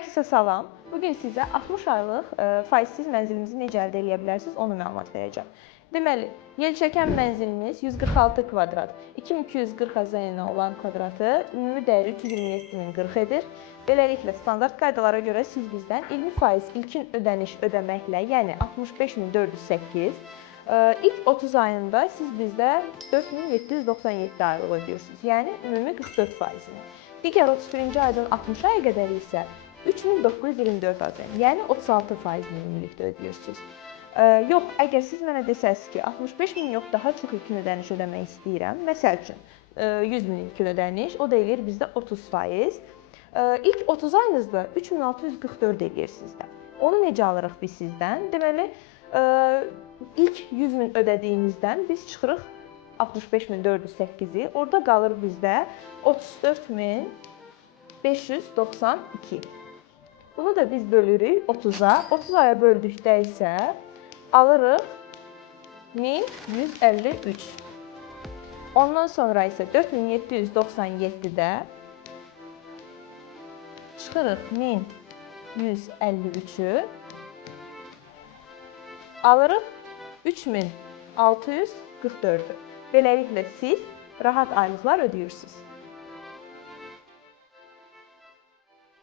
Hər kəsə salam. Bugün sizə 60 aylıq faizsiz mənzilimizi necə əldə edə bilərsiniz, onu məlumat verəcəm. Deməli, yelçəkən mənzilimiz 146 kvadrat, 2240 azayla olan kvadratı ümumi dəyəri 327.040 edir. Beləliklə, standart qaydalara görə siz bizdən 20% ilkin ödəniş ödəməklə, yəni 65.408, ilk 30 ayında siz bizdə 4797 aylıq ödəyirsiniz, yəni ümumi 44%-ni. Digər 31-ci aydan 60 aya qədər isə 3924 azayın, yəni 36%-ni ümumilikdə ödəyirsiniz. Yox, əgər siz mənə desəz ki, 65.000 yox, daha çox ilkin ödəniş ödəmək istəyirəm, məsəl üçün 100.000 ilkin ödəniş, o da eləyir bizdə 30%. İlk 30 ayınızda 3644 eləyir sizdə. Onu necə alırıq biz sizdən? Deməli, ilk 100.000 ödədiyinizdən biz çıxırıq 65.408-i, orada qalır bizdə 34.592. Bunu da biz bölürük 30-a. 30 aya böldükdə isə alırıq 1153. Ondan sonra isə 4797-də çıxırıq 1153-ü. Alırıq 3644-ü. Beləliklə siz rahat aylıqlar ödəyirsiniz.